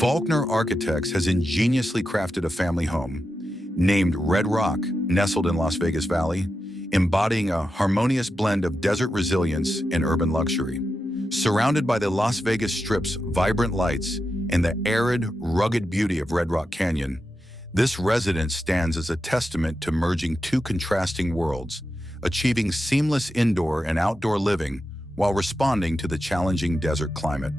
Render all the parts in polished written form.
Faulkner Architects has ingeniously crafted a family home named Red Rock, nestled in Las Vegas Valley, embodying a harmonious blend of desert resilience and urban luxury. Surrounded by the Las Vegas Strip's vibrant lights and the arid, rugged beauty of Red Rock Canyon, this residence stands as a testament to merging two contrasting worlds, achieving seamless indoor and outdoor living while responding to the challenging desert climate.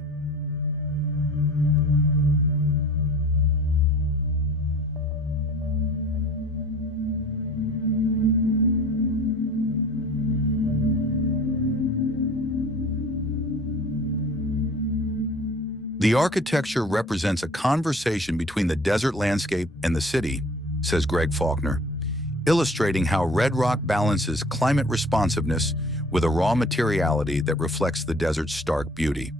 The architecture represents a conversation between the desert landscape and the city, says Greg Faulkner, illustrating how Red Rock balances climate responsiveness with a raw materiality that reflects the desert's stark beauty.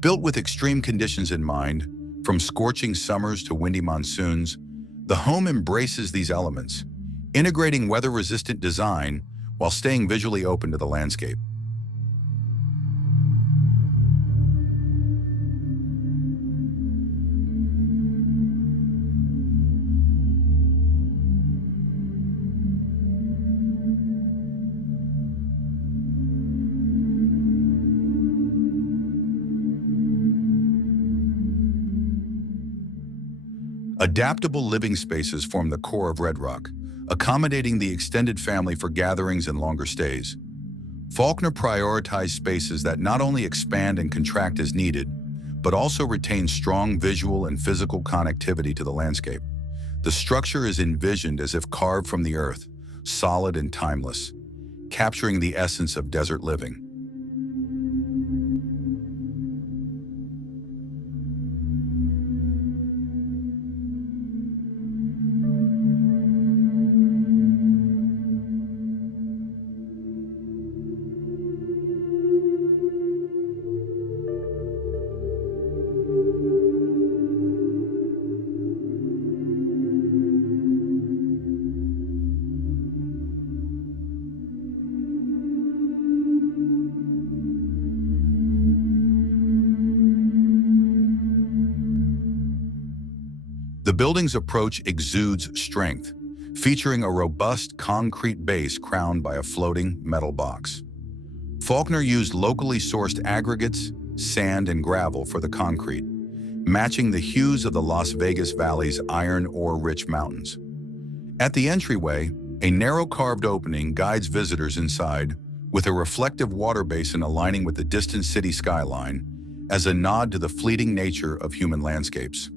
Built with extreme conditions in mind, from scorching summers to windy monsoons, the home embraces these elements, integrating weather-resistant design while staying visually open to the landscape. Adaptable living spaces form the core of Red Rock, accommodating the extended family for gatherings and longer stays. Faulkner prioritized spaces that not only expand and contract as needed, but also retain strong visual and physical connectivity to the landscape. The structure is envisioned as if carved from the earth, solid and timeless, capturing the essence of desert living. The building's approach exudes strength, featuring a robust concrete base crowned by a floating metal box. Faulkner used locally sourced aggregates, sand, and gravel for the concrete, matching the hues of the Las Vegas Valley's iron ore-rich mountains. At the entryway, a narrow carved opening guides visitors inside, with a reflective water basin aligning with the distant city skyline as a nod to the fleeting nature of human landscapes.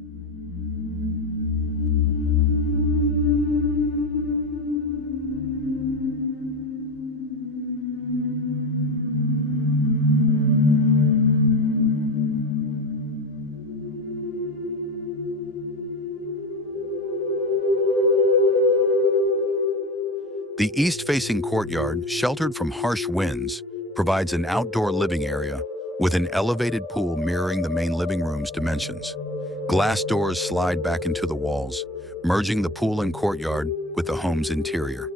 The east-facing courtyard, sheltered from harsh winds, provides an outdoor living area with an elevated pool mirroring the main living room's dimensions. Glass doors slide back into the walls, merging the pool and courtyard with the home's interior.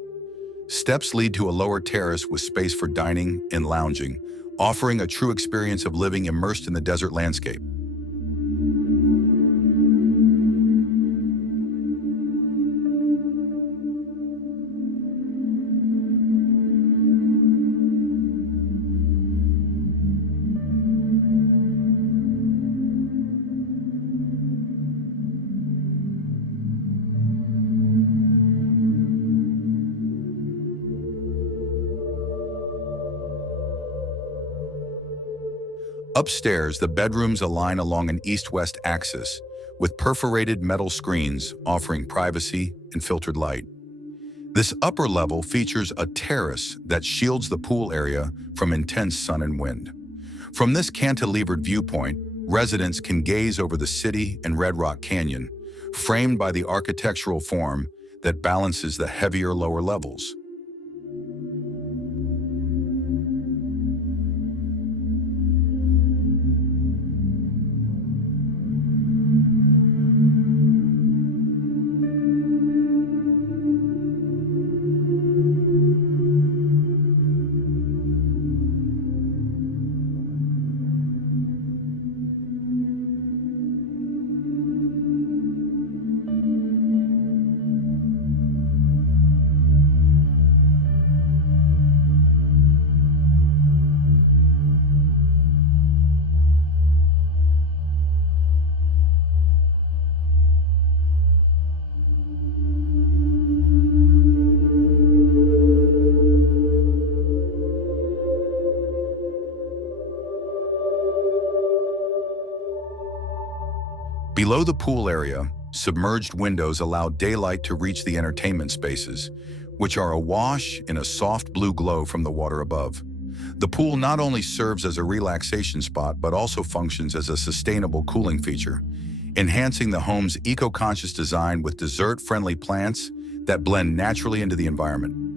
Steps lead to a lower terrace with space for dining and lounging, offering a true experience of living immersed in the desert landscape. Upstairs, the bedrooms align along an east-west axis, with perforated metal screens offering privacy and filtered light. This upper level features a terrace that shields the pool area from intense sun and wind. From this cantilevered viewpoint, residents can gaze over the city and Red Rock Canyon, framed by the architectural form that balances the heavier lower levels. Below the pool area, submerged windows allow daylight to reach the entertainment spaces, which are awash in a soft blue glow from the water above. The pool not only serves as a relaxation spot, but also functions as a sustainable cooling feature, enhancing the home's eco-conscious design with dessert-friendly plants that blend naturally into the environment.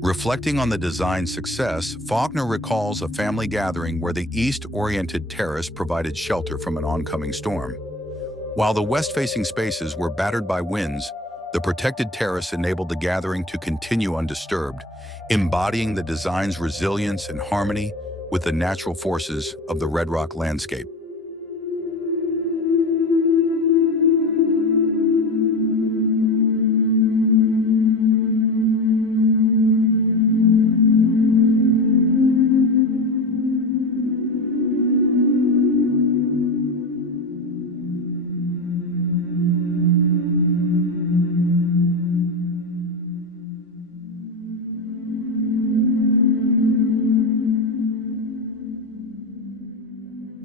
Reflecting on the design's success, Faulkner recalls a family gathering where the east-oriented terrace provided shelter from an oncoming storm. While the west-facing spaces were battered by winds, the protected terrace enabled the gathering to continue undisturbed, embodying the design's resilience and harmony with the natural forces of the Red Rock landscape.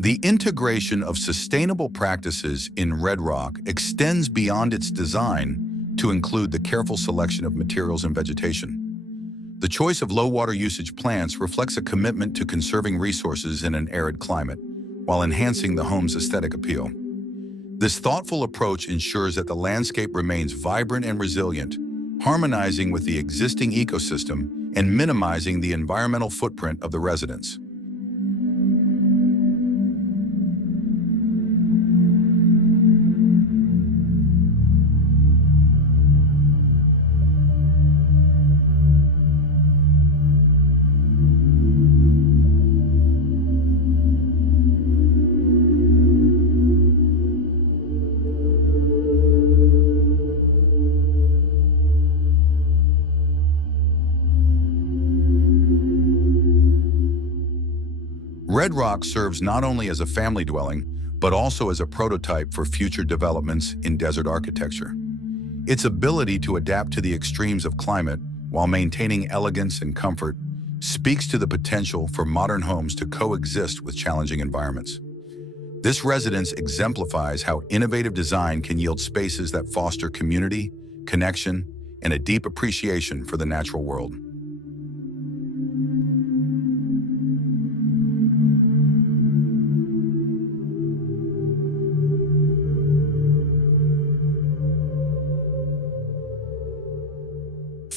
The integration of sustainable practices in Red Rock extends beyond its design to include the careful selection of materials and vegetation. The choice of low-water usage plants reflects a commitment to conserving resources in an arid climate, while enhancing the home's aesthetic appeal. This thoughtful approach ensures that the landscape remains vibrant and resilient, harmonizing with the existing ecosystem and minimizing the environmental footprint of the residents. Red Rock serves not only as a family dwelling, but also as a prototype for future developments in desert architecture. Its ability to adapt to the extremes of climate while maintaining elegance and comfort speaks to the potential for modern homes to coexist with challenging environments. This residence exemplifies how innovative design can yield spaces that foster community, connection, and a deep appreciation for the natural world.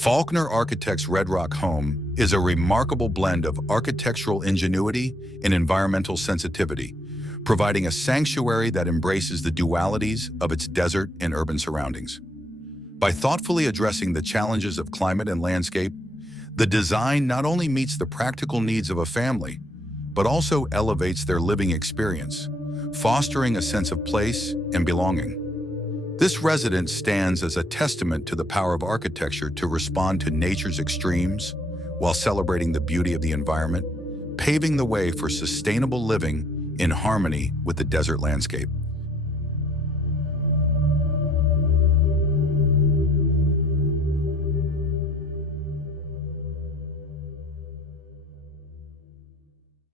Faulkner Architects' Red Rock home is a remarkable blend of architectural ingenuity and environmental sensitivity, providing a sanctuary that embraces the dualities of its desert and urban surroundings. By thoughtfully addressing the challenges of climate and landscape, the design not only meets the practical needs of a family, but also elevates their living experience, fostering a sense of place and belonging. This residence stands as a testament to the power of architecture to respond to nature's extremes while celebrating the beauty of the environment, paving the way for sustainable living in harmony with the desert landscape.